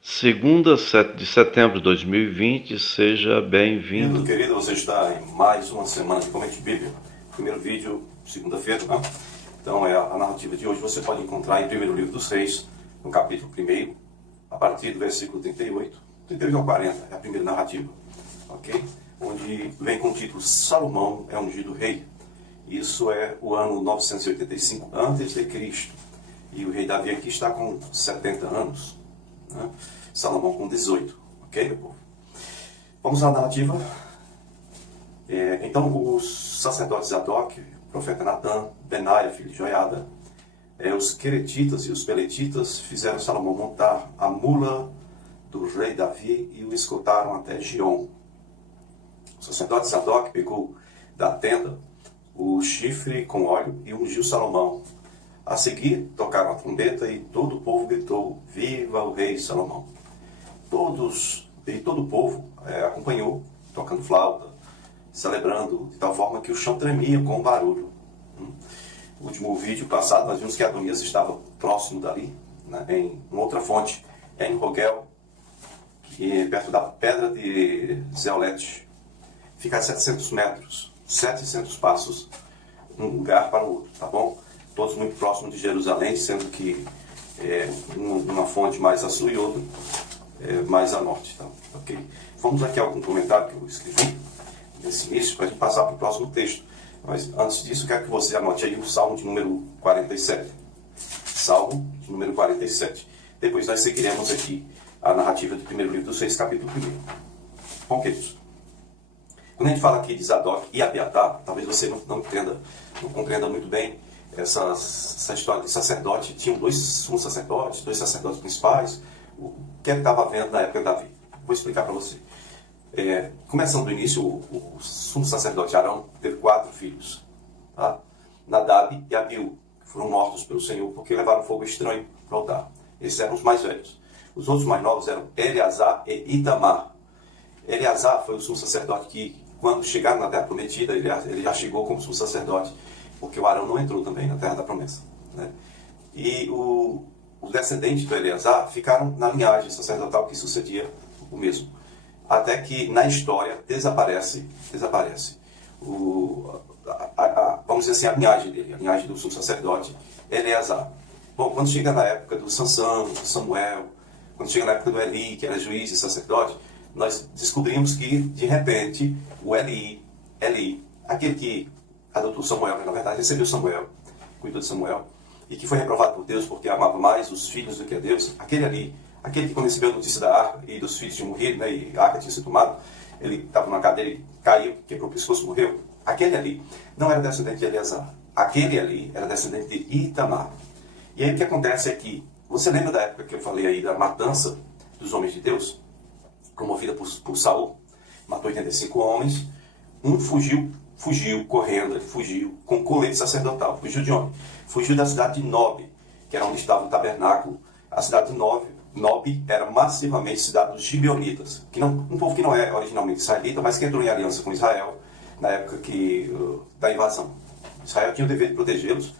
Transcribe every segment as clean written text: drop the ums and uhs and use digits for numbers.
Segunda, 7 de setembro de 2020, seja bem-vindo. Querido, você está em mais uma semana de Comente Bíblia. Primeiro vídeo, segunda-feira, né? Então é a narrativa de hoje. Você pode encontrar em primeiro livro dos Reis, no capítulo 1, a partir do versículo 38 ao 40, é a primeira narrativa, ok? Onde vem com o título Salomão é ungido rei. Isso é o ano 985 a.C. E o rei Davi aqui está com 70 anos, né? Salomão com 18, ok, meu povo? Vamos à narrativa. Então, os sacerdotes Zadok, o profeta Natã, Benaia, filho de Joiada, os queretitas e os peletitas fizeram Salomão montar a mula do rei Davi e o escoltaram até Gion. O sacerdote Zadok pegou da tenda o chifre com óleo e ungiu Salomão. A seguir, tocaram a trombeta e todo o povo gritou: Viva o rei Salomão! Todo o povo acompanhou, tocando flauta, celebrando, de tal forma que o chão tremia com o barulho. No último vídeo passado, nós vimos que Adonias estava próximo dali, né, em uma outra fonte, em Rogel, que é perto da pedra de Zeolete. Fica a 700 metros, 700 passos, de um lugar para o outro, tá bom? Todos muito próximos de Jerusalém, sendo que uma fonte mais a sul e outra mais a norte, tá? Ok? Vamos aqui a algum comentário que eu escrevi nesse início, para a gente passar para o próximo texto. Mas antes disso, quero que você anote aí o Salmo de número 47. Salmo de número 47. Depois nós seguiremos aqui a narrativa do primeiro livro dos Reis, capítulo 1. Bom, queridos, quando a gente fala aqui de Zadok e Abiatar, talvez você não compreenda muito bem essa história de sacerdote. Tinham dois sumos sacerdotes, dois sacerdotes principais. O que estava havendo na época de Davi? Vou explicar para você. Começando do início, o sumo sacerdote Arão teve 4 filhos. Tá? Nadab e Abiú, que foram mortos pelo Senhor porque levaram fogo estranho para o altar. Esses eram os mais velhos. Os outros mais novos eram Eleazar e Itamar. Eleazar foi o sumo sacerdote que, quando chegaram na Terra Prometida, ele já chegou como sumo sacerdote, porque o Arão não entrou também na Terra da Promessa, né? E os descendentes do Eleazar ficaram na linhagem sacerdotal que sucedia o mesmo. Até que, na história, desaparece vamos dizer assim, a linhagem dele, a linhagem do sumo sacerdote Eleazar. Bom, quando chega na época do Sansão, do Samuel, quando chega na época do Eli, que era juiz e sacerdote, nós descobrimos que, de repente, o Eli, aquele que adotou Samuel, na verdade recebeu Samuel, cuidou de Samuel, e que foi reprovado por Deus porque amava mais os filhos do que a Deus, aquele que quando recebeu a notícia da arca e dos filhos tinham morrido, né, e a arca tinha sido tomada, ele estava numa cadeira, ele caiu, quebrou o pescoço, morreu. Aquele ali não era descendente de Eleazar, aquele ali era descendente de Itamar. E aí o que acontece é que, você lembra da época que eu falei aí da matança dos homens de Deus, promovida por Saul? Matou 85 homens, um fugiu correndo, ele fugiu com colete sacerdotal. Fugiu de onde? Fugiu da cidade de Nob, que era onde estava o tabernáculo. A cidade de Nob era massivamente cidade dos Gibeonitas, um povo que não é originalmente israelita, mas que entrou em aliança com Israel na época da invasão. Israel tinha o dever de protegê-los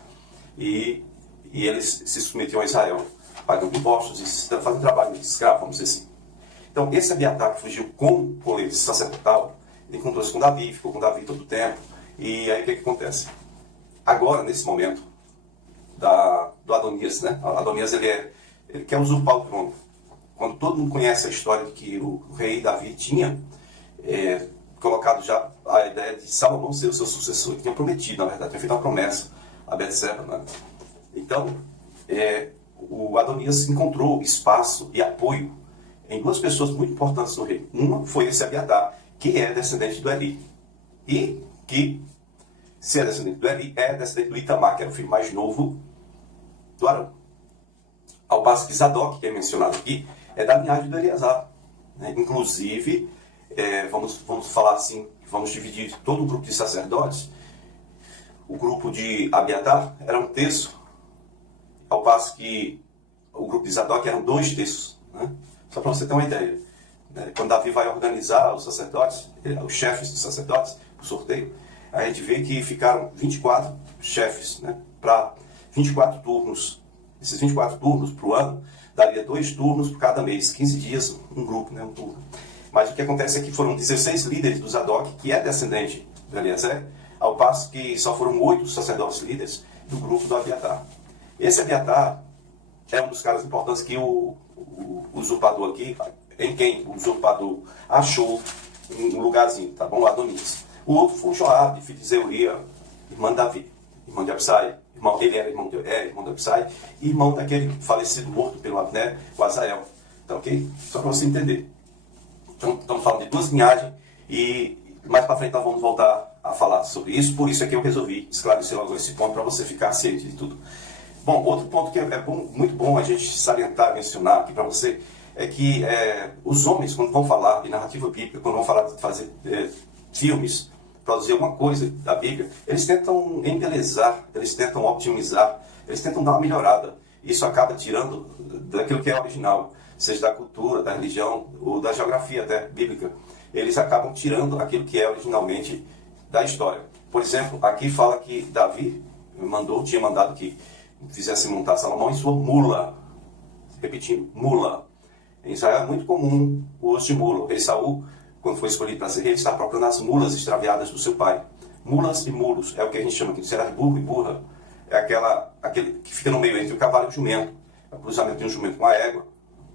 e eles se submetiam a Israel, pagando impostos e fazendo trabalho de escravo, vamos dizer assim. Então, esse Abiatar que fugiu com colete sacerdotal, ele encontrou-se com Davi, ficou com Davi todo o tempo. E aí o que acontece? Agora, nesse momento do Adonias, né? Adonias ele quer usurpar o trono. Quando todo mundo conhece a história de que o rei Davi tinha colocado já a ideia de Salomão ser o seu sucessor, ele tinha prometido, na verdade, tinha feito uma promessa a Betseba, né? Então, o Adonias encontrou espaço e apoio em 2 pessoas muito importantes do rei. Uma foi esse Abiatar, que é descendente do Eli. E que, se é descendente do Eli, é descendente do Itamar, que era o filho mais novo do Arão. Ao passo que Zadok, que é mencionado aqui, é da linhagem do Eleazar, né? Inclusive, vamos falar assim, vamos dividir todo o grupo de sacerdotes. O grupo de Abiatar era 1/3, ao passo que o grupo de Zadok eram 2/3, né? Só para você ter uma ideia. Quando Davi vai organizar os sacerdotes, os chefes dos sacerdotes, o sorteio, a gente vê que ficaram 24 chefes, né, para 24 turnos. Esses 24 turnos para o ano daria 2 turnos por cada mês, 15 dias, um grupo, né, um turno. Mas o que acontece é que foram 16 líderes do Zadok, que é descendente do Eliezer, ao passo que só foram 8 sacerdotes líderes do grupo do Abiatar. Esse Abiatar é um dos caras importantes que o usurpador aqui, em quem o usurpador achou um lugarzinho, tá bom? Adonias. O outro foi o Joabe, filho de Zeruia, irmão de Davi, irmão de Absai. Ele era irmão de Absai, e irmão daquele falecido, morto pelo Abner, o Azael. Tá ok? Só para você entender. Então, estamos falando de 2 linhagens, e mais para frente nós vamos voltar a falar sobre isso. Por isso é que eu resolvi esclarecer logo esse ponto, para você ficar ciente de tudo. Bom, outro ponto que é muito bom a gente salientar, mencionar aqui para você, é que os homens, quando vão falar de narrativa bíblica, quando vão falar de fazer filmes, produzir alguma coisa da Bíblia, eles tentam embelezar, eles tentam optimizar, eles tentam dar uma melhorada. Isso acaba tirando daquilo que é original, seja da cultura, da religião ou da geografia até bíblica. Eles acabam tirando aquilo que é originalmente da história. Por exemplo, aqui fala que Davi tinha mandado que fizesse montar Salomão em sua mula. Repetindo, mula. Em Israel é muito comum o uso de mula. O rei Saul, quando foi escolhido para ser rei, ele estava procurando as mulas extraviadas do seu pai. Mulas e mulos é o que a gente chama aqui de será de burro e burra. É aquele que fica no meio entre o cavalo e o jumento. É o cruzamento de um jumento com uma égua.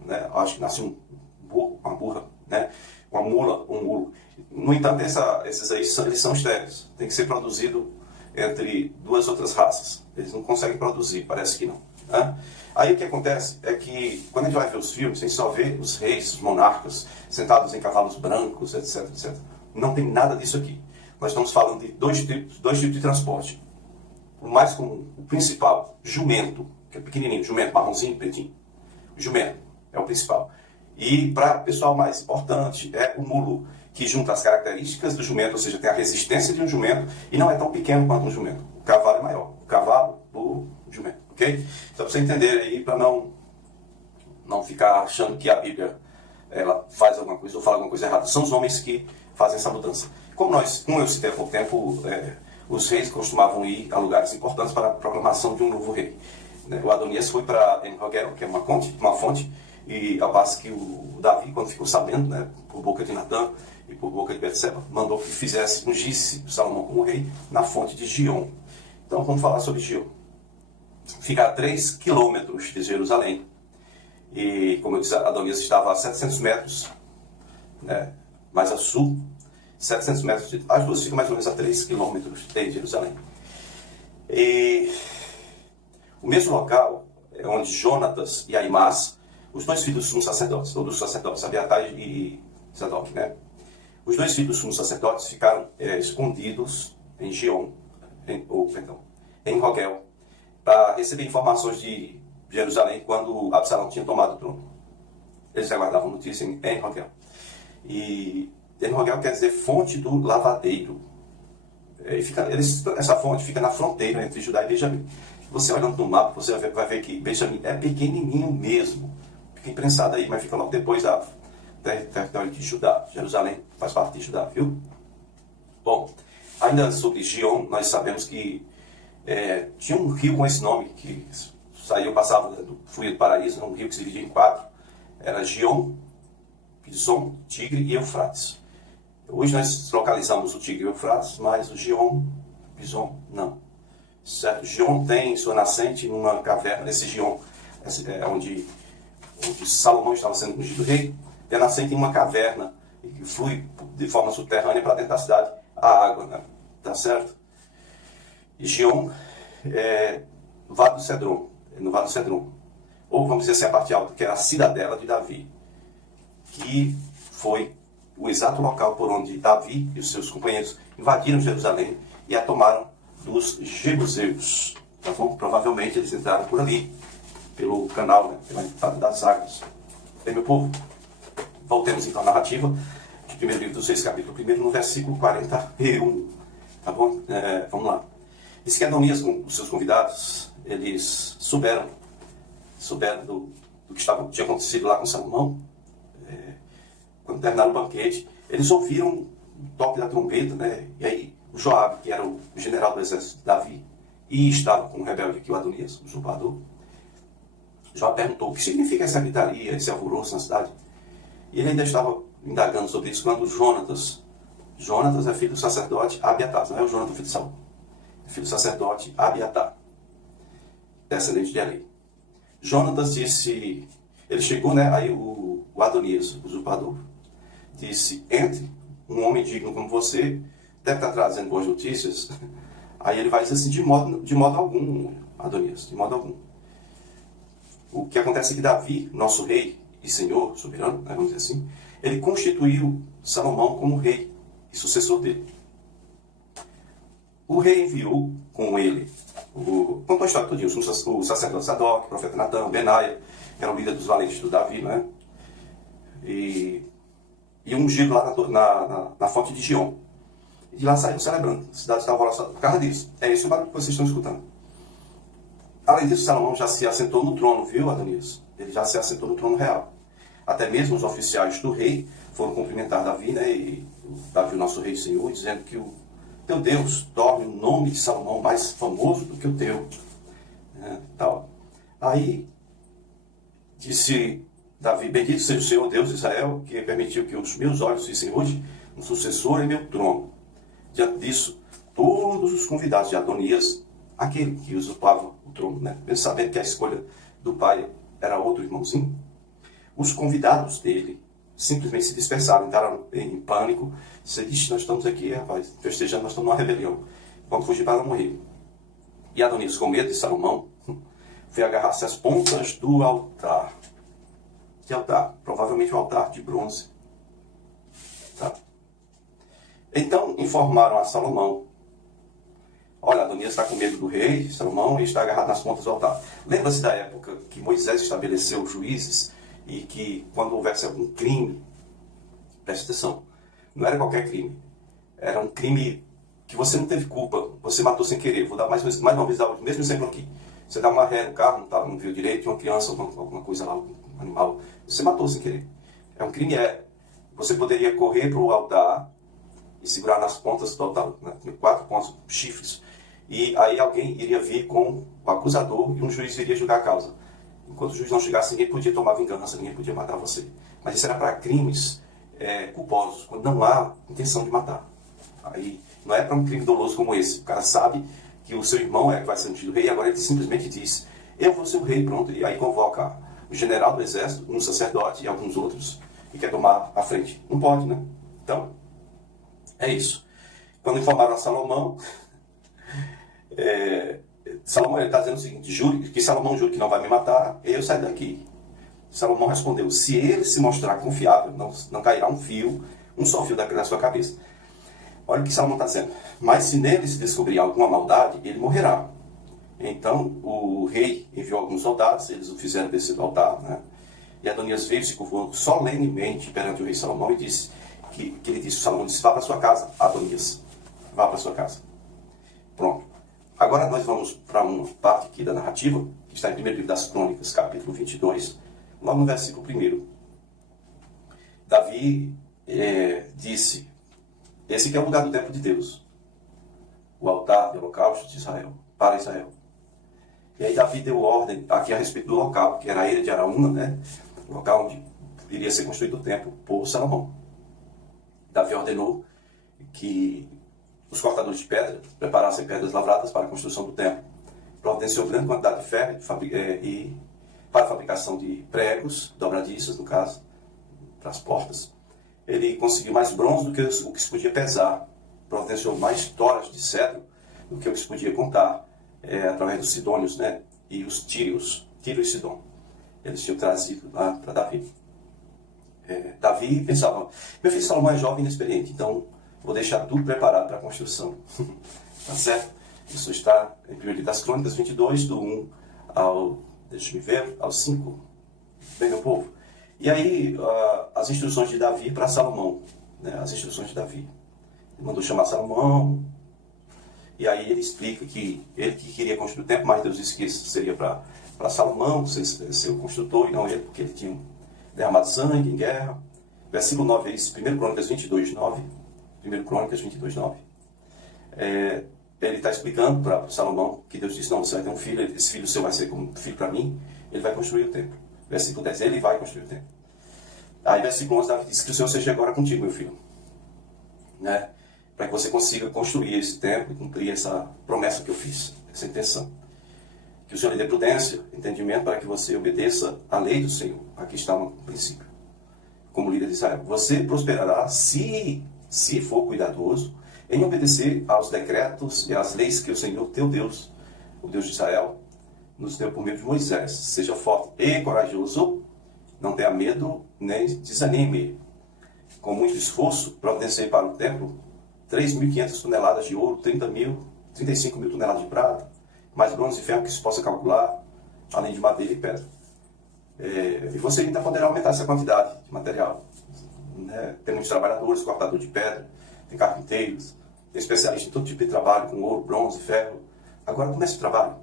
Né? Acho que nasce um burro, uma burra, né? Uma mula, um mulo. No entanto, esses aí eles são estéreis. Tem que ser produzido entre 2 outras raças. Eles não conseguem produzir, parece que não. Né? Aí o que acontece é que, quando a gente vai ver os filmes, a gente só vê os reis, os monarcas, sentados em cavalos brancos, etc, etc. Não tem nada disso aqui. Nós estamos falando de dois tipos de transporte. O mais comum, o principal, jumento, que é pequenininho, jumento, marronzinho, pretinho. Jumento é o principal. E, para o pessoal mais importante, é o mulo, que junta as características do jumento, ou seja, tem a resistência de um jumento, e não é tão pequeno quanto um jumento. O cavalo é maior. O cavalo, o jumento. Ok? Então, para você entender aí, para não ficar achando que a Bíblia ela faz alguma coisa ou fala alguma coisa errada. São os homens que fazem essa mudança. Como eu citei há pouco tempo, os reis costumavam ir a lugares importantes para a proclamação de um novo rei. O Adonias foi para En-Rogel, que é uma fonte, e ao passo que o Davi, quando ficou sabendo, né, por boca de Natã e por boca de Betseba, mandou que ungisse Salomão como rei na fonte de Gion. Então vamos falar sobre Gion. Fica a 3 quilômetros de Jerusalém. E, como eu disse, Adonias estava a 700 metros, né, mais a sul, 700 metros, as duas ficam mais ou menos a 3 quilômetros de Jerusalém. E o mesmo local é onde Jonatas e Aimás, os 2 filhos dos sumos sacerdotes, ou dos sacerdotes Abiatar e Zadok, né? Os 2 filhos dos sumos sacerdotes ficaram escondidos em Gion, em Rogel, para receber informações de Jerusalém quando Absalão tinha tomado o trono. Eles aguardavam notícia em Rogel. E En-Rogel quer dizer fonte do lavadeiro. Essa fonte fica na fronteira entre Judá e Benjamim. Você olhando no mapa, você vai ver que Benjamim é pequenininho mesmo. Fica imprensado aí, mas fica logo depois da território de Judá. Jerusalém faz parte de Judá, viu? Bom, ainda sobre Gion, nós sabemos que tinha um rio com esse nome, que passava do fluido do paraíso, um rio que se dividia em 4. Era Gion, Pison, Tigre e Eufrates. Hoje nós localizamos o Tigre e o Eufrates, mas o Gion, Pison, não. Certo? Gion tem sua nascente numa caverna. Esse Gion é onde Salomão estava sendo ungido rei. Tem a nascente em uma caverna que flui de forma subterrânea para dentro da cidade a água, né? Tá certo? E Gion é no Vale do Cedron, ou vamos dizer assim, a parte alta, que era a cidadela de Davi, que foi o exato local por onde Davi e os seus companheiros invadiram Jerusalém e a tomaram dos jebuseus. Tá bom? Provavelmente eles entraram por ali, pelo canal, né? Pela entrada das águas. Bem, meu povo, voltemos então à narrativa de 1º livro dos Reis, capítulo 1, no versículo 41. Tá bom? Vamos lá. Diz que Adonias, com os seus convidados, eles souberam do que tinha acontecido lá com Salomão. Quando terminaram o banquete, eles ouviram o toque da trompeta, né? E aí o Joabe, que era o general do exército de Davi, e estava com o rebelde aqui, o Adonias, o usurpador, Joabe perguntou: o que significa essa gritaria, esse alvoroço na cidade? E ele ainda estava indagando sobre isso quando Jonatas é filho do sacerdote Abiatar, não é o Jonatas filho de Saul, é filho do sacerdote Abiatar, descendente de Eli. Jonatas disse, ele chegou, né, aí o Adonias, o usurpador, disse: entre, um homem digno como você, deve estar trazendo boas notícias. Aí ele vai dizer assim: de modo algum, Adonias, de modo algum. O que acontece é que Davi, nosso rei e senhor, soberano, né, vamos dizer assim, ele constituiu Salomão como rei e sucessor dele. O rei enviou com ele, contou a história todinha, o sacerdote Sadoc, o profeta Natã, Benaia, que era o líder dos valentes do Davi, né? E ungido lá na fonte de Gion. E de lá saiu celebrando. A cidade estava alvoroçada por causa disso. É isso que vocês estão escutando. Além disso, Salomão já se assentou no trono, viu, Adonias? Ele já se assentou no trono real. Até mesmo os oficiais do rei foram cumprimentar Davi, né? E Davi, o nosso rei e senhor, dizendo que o teu Deus torne o nome de Salomão mais famoso do que o teu. Tal. Aí disse Davi: bendito seja o Senhor Deus de Israel, que permitiu que os meus olhos vissem hoje um sucessor em meu trono. Diante disso, todos os convidados de Adonias, aquele que usurpava o trono, né, mesmo sabendo que a escolha do pai era outro irmãozinho, os convidados dele simplesmente se dispersaram, entraram em pânico, disseram: nós estamos aqui, rapaz, festejando, nós estamos numa rebelião, vamos fugir para não morrer. E Adonias, com medo de Salomão, foi agarrar-se às pontas do altar. Que altar? Provavelmente um altar de bronze. Tá? Então informaram a Salomão: olha, Adonias está com medo do rei, Salomão, e está agarrado nas pontas do altar. Lembra-se da época que Moisés estabeleceu juízes e que quando houvesse algum crime, preste atenção, não era qualquer crime, era um crime que você não teve culpa, você matou sem querer. Vou dar mais uma vez o mesmo exemplo aqui. Você dá uma ré no carro, não viu direito, uma criança, alguma coisa lá, um animal, você matou sem querer. É um crime, você poderia correr para o altar e segurar nas pontas do altar, né, 4 pontos, chifres, e aí alguém iria vir com o acusador e um juiz viria julgar a causa. Enquanto o juiz não chegasse, ninguém podia tomar vingança, ninguém podia matar você. Mas isso era para crimes culposos, quando não há intenção de matar. Aí não é para um crime doloso como esse. O cara sabe que o seu irmão é que vai ser ungido rei, e agora ele simplesmente diz: eu vou ser o rei, pronto. E aí convoca o general do exército, um sacerdote e alguns outros, e quer tomar a frente. Não pode, né? Então, é isso. Quando informaram a Salomão, Salomão está dizendo o seguinte: que Salomão jura que não vai me matar, eu saio daqui. Salomão respondeu: se ele se mostrar confiável, não cairá um só fio da sua cabeça. Olha o que Salomão está dizendo: mas se nele se descobrir alguma maldade, ele morrerá. Então o rei enviou alguns soldados, eles o fizeram descer do altar, né? E Adonias veio e se curvou solenemente perante o rei Salomão e disse que ele disse: Salomão disse: vá para sua casa, Adonias, vá para sua casa. Pronto. Agora nós vamos para uma parte aqui da narrativa, que está em 1º livro das Crônicas, capítulo 22, logo no versículo 1. Davi disse: esse aqui é o lugar do templo de Deus, o altar de holocausto de Israel, para Israel. E aí Davi deu ordem aqui a respeito do local, que era a ilha de Araúna, né? O local onde iria ser construído o templo por Salomão. Davi ordenou que os cortadores de pedra preparassem pedras lavradas para a construção do templo. Providenciou grande quantidade de ferro e para a fabricação de pregos, dobradiças, no caso, para as portas. Ele conseguiu mais bronze do que o que se podia pesar. Providenciou mais toras de cedro do que o que se podia contar, através dos sidônios, né? E os tírios, Tiro e Sidom. Eles tinham trazido lá para Davi. Davi pensava: meu filho Salomão é jovem e inexperiente, então vou deixar tudo preparado para a construção. Tá certo? Isso está em 1º livro das Crônicas 22, do 1 ao, deixa-me ver, ao 5. Bem, meu povo. E aí, as instruções de Davi para Salomão, né? As instruções de Davi. Ele mandou chamar Salomão, e aí ele explica que ele que queria construir o templo, mas Deus disse que isso seria para Salomão ser o construtor, e não ele, porque ele tinha derramado sangue em guerra. Versículo 9 é isso, 1 Crônicas 22, 9. 1 Crônicas 22, 9. Ele está explicando para Salomão que Deus disse: não, você vai ter um filho, esse filho seu vai ser como filho para mim, ele vai construir o templo. Versículo 10, ele vai construir o templo. Aí, versículo 11, Davi diz que o Senhor seja agora contigo, meu filho. Né? Para que você consiga construir esse templo e cumprir essa promessa que eu fiz, essa intenção. Que o Senhor lhe dê prudência, entendimento, para que você obedeça à lei do Senhor. Aqui está um princípio. Como líder de Israel, você prosperará se for cuidadoso em obedecer aos decretos e às leis que o Senhor, teu Deus, o Deus de Israel, nos deu por meio de Moisés. Seja forte e corajoso, não tenha medo nem desanime. Com muito esforço, providenciei para o templo 3.500 toneladas de ouro, 35 mil toneladas de prata, mais bronze e ferro que se possa calcular, além de madeira e pedra. E você ainda poderá aumentar essa quantidade de material. Né? Tem muitos trabalhadores, cortador de pedra, tem carpinteiros, tem especialistas em todo tipo de trabalho, com ouro, bronze, ferro. Agora comece o trabalho.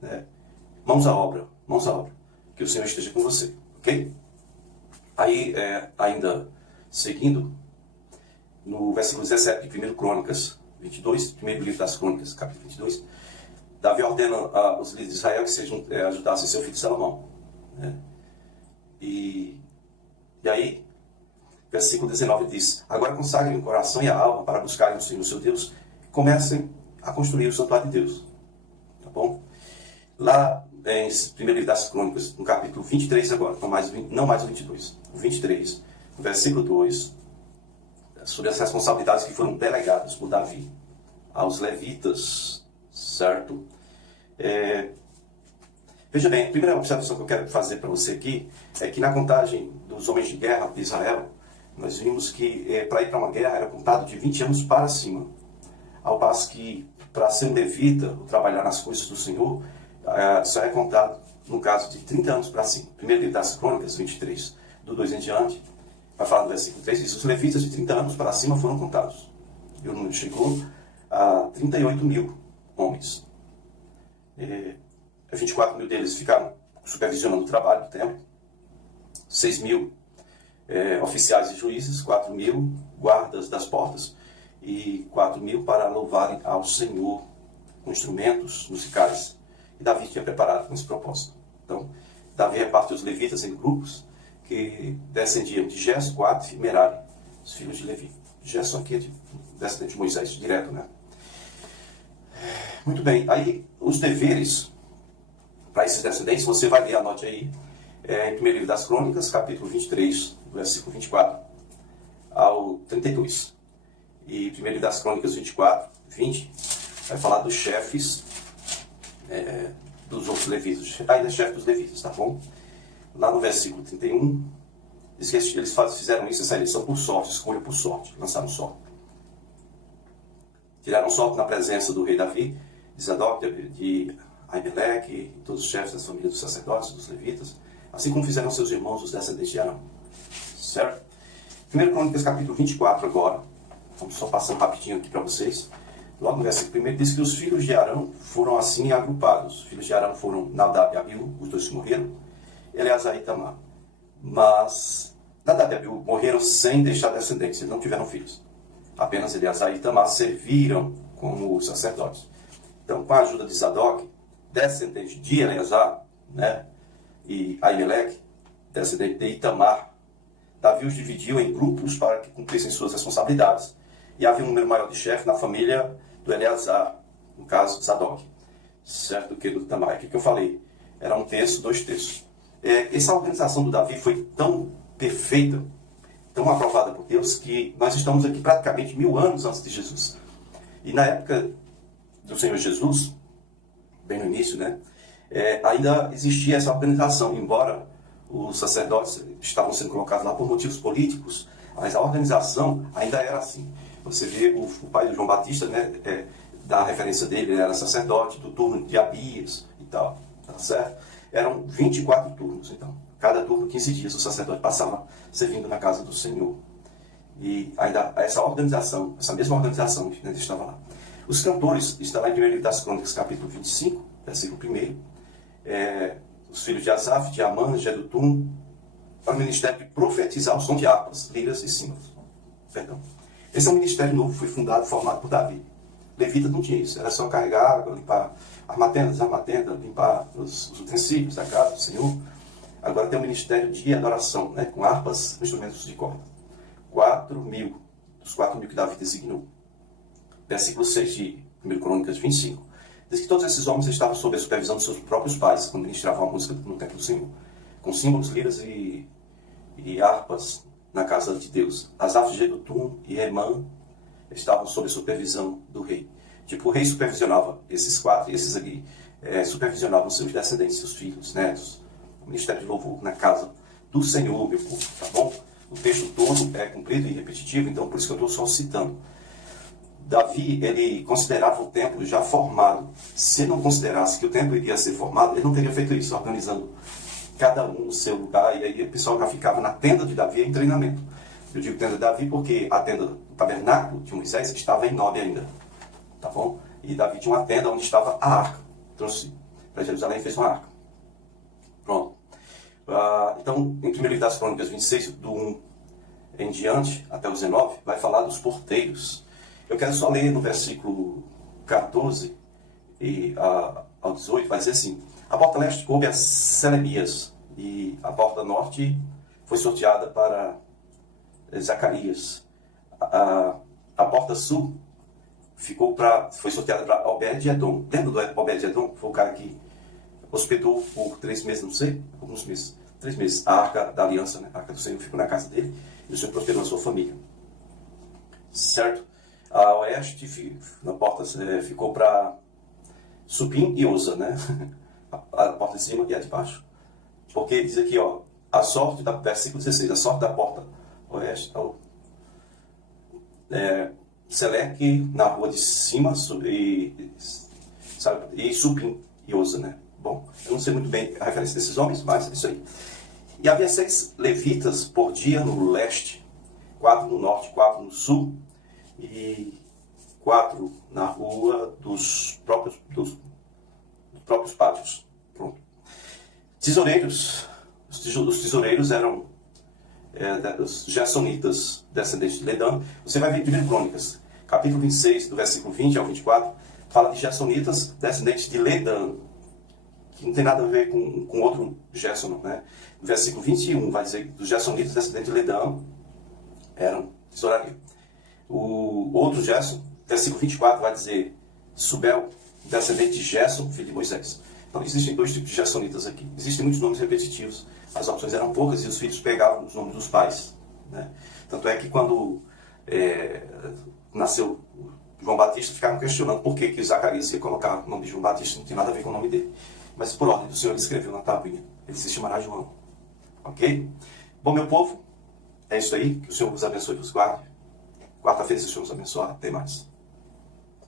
Né? Mãos à obra. Que o Senhor esteja com você. Ok? Aí, ainda seguindo, no versículo 17 de 1 Crônicas 22, primeiro livro das Crônicas, capítulo 22, Davi ordena aos líderes de Israel que ajudassem seu filho Salomão. Né? E aí, versículo 19 diz: agora consagrem o coração e a alma para buscarem o Senhor, seu Deus, e comecem a construir o santuário de Deus. Tá bom? Lá em 1 livro das Crônicas, no capítulo 23 agora, não mais o 22, o 23, no versículo 2, sobre as responsabilidades que foram delegadas por Davi aos levitas, certo? Veja bem, a primeira observação que eu quero fazer para você aqui é que na contagem dos homens de guerra de Israel, nós vimos que para ir para uma guerra era contado de 20 anos para cima. Ao passo que para ser um levita, ou trabalhar nas coisas do Senhor, só é contado no caso de 30 anos para cima. Primeiro livro das Crônicas, 23, do 2 em diante, vai falar do versículo 3, diz: os levitas de 30 anos para cima foram contados. E o número chegou a 38 mil homens. 24 mil deles ficaram supervisionando o trabalho do templo, 6 mil oficiais e juízes, 4 mil guardas das portas e 4 mil para louvarem ao Senhor com instrumentos musicais. E Davi tinha preparado com esse propósito. Então, Davi reparte os levitas em grupos que descendiam de Gerson, Coate e Merari, os filhos de Levi. Gerson aqui é descendente de Moisés, direto, né? Muito bem, aí os deveres para esses descendentes, você vai ler, anote aí, em 1 livro das Crônicas, capítulo 23, versículo 24 ao 32. E 1 livro das Crônicas 24, 20, vai falar dos chefes dos outros levitas, ainda chefe dos levitas, tá bom? Lá no versículo 31, diz que eles fizeram isso, essa eleição por sorte, escolha por sorte, lançaram sorte. Tiraram sorte na presença do rei Davi, de Zadok, de Aimeleque e todos os chefes das famílias dos sacerdotes, dos levitas, assim como fizeram seus irmãos, os descendentes de Arão. Certo? 1 Crônicas, capítulo 24 agora, vamos só passando rapidinho aqui para vocês. Logo no versículo 1 diz que os filhos de Arão foram assim agrupados. Os filhos de Arão foram Nadab e Abiú, os dois que morreram, Eleazar e Itamar. Mas Nadab e Abiú morreram sem deixar descendentes, eles não tiveram filhos. Apenas Eleazar e Itamar serviram como sacerdotes. Então, com a ajuda de Zadok, descendente de Eleazar, né, e Aimeleque, descendente de Itamar, Davi os dividiu em grupos para que cumprissem suas responsabilidades. E havia um número maior de chefes na família do Eleazar, no caso de Zadok, certo, do que do Itamar. O que eu falei? Era 1/3, 2/3. Essa organização do Davi foi tão perfeita, tão aprovada por Deus, que nós estamos aqui praticamente 1000 anos antes de Jesus. E na época do Senhor Jesus, bem no início, né, ainda existia essa organização, embora os sacerdotes estavam sendo colocados lá por motivos políticos, mas a organização ainda era assim. Você vê o pai do João Batista, né, da referência dele, ele era sacerdote do turno de Abias e tal, tá certo? Eram 24 turnos, então. Cada turno, 15 dias, o sacerdote passava servindo na casa do Senhor. E ainda essa organização, essa mesma organização que ainda estava lá. Os cantores, está lá em 1 livro das Crônicas, capítulo 25, versículo 1. Os filhos de Asaf, de Amã, de Jedutum, para o ministério de profetizar o som de harpas, liras e símbolos. Perdão. Esse é um ministério novo, foi fundado, formado por Davi. Levita não tinha isso, era só carregar água, limpar arma tenda, limpar os utensílios da casa do Senhor. Agora tem o ministério de adoração, né, com harpas, instrumentos de corda. 4.000, dos 4.000 que Davi designou. Versículo 6 de 1 Crônicas 25. Diz que todos esses homens estavam sob a supervisão de seus próprios pais, quando ministravam a música no templo do Senhor, com símbolos, liras e harpas na casa de Deus. Asaf, Jedutum e Emã estavam sob a supervisão do rei. Tipo, o rei supervisionava esses quatro, e esses aqui supervisionavam seus descendentes, seus filhos, netos. O ministério de louvor na casa do Senhor, meu povo, tá bom? O texto todo é comprido e repetitivo, então por isso que eu estou só citando. Davi, ele considerava o templo já formado. Se ele não considerasse que o templo iria ser formado, ele não teria feito isso, organizando cada um no seu lugar, e aí o pessoal já ficava na tenda de Davi em treinamento. Eu digo tenda de Davi porque a tenda do tabernáculo de Moisés estava em Nob ainda, tá bom? E Davi tinha uma tenda onde estava a arca. Trouxe para Jerusalém e fez uma arca. Pronto. Então, em 1 livro das Crônicas 26, do 1 em diante, até o 19, vai falar dos porteiros. Eu quero só ler no versículo 14 ao 18, vai dizer assim: a porta leste coube a Selemias, e a porta norte foi sorteada para Zacarias. A porta sul foi sorteada para Obed-Edom. Lembra do Obed-Edom? Foi o cara que hospedou por 3 meses, não sei, alguns meses, 3 meses, a Arca da Aliança, né? A Arca do Senhor ficou na casa dele, e o Senhor prosperou a sua família. Certo? A oeste, na porta, ficou para Supim e Oza, né? A porta de cima e a de baixo. Porque diz aqui, ó, a sorte da, versículo 16, a sorte da porta oeste, Seleque na rua de cima e Supim e Oza, né? Bom, eu não sei muito bem a referência desses homens, mas é isso aí. E havia 6 levitas por dia no leste, 4 no norte, 4 no sul, e 4 na rua dos próprios pátios. Pronto. Tesoureiros. Os tesoureiros eram os Gersonitas, descendentes de Ledã. Você vai ver em 1 Crônicas, capítulo 26, do versículo 20 ao 24, fala de Gersonitas, descendentes de Ledã, que não tem nada a ver com outro Gerson, né? No versículo 21 vai dizer que os Gersonitas, descendentes de Ledã, eram tesouraria. O outro Gerson, versículo 24, vai dizer Subel, descendente de Gerson, filho de Moisés. Então existem 2 tipos de Gersonitas aqui. Existem muitos nomes repetitivos. As opções eram poucas e os filhos pegavam os nomes dos pais, né? Tanto é que quando nasceu João Batista, ficaram questionando por que Zacarias ia colocar o nome de João Batista, não tem nada a ver com o nome dele. Mas por ordem do Senhor ele escreveu na tabuinha. Ele se chamará João. Ok? Bom, meu povo, é isso aí. Que o Senhor vos abençoe e vos guarde. Quarta-feira, se o Senhor nos abençoar, até mais.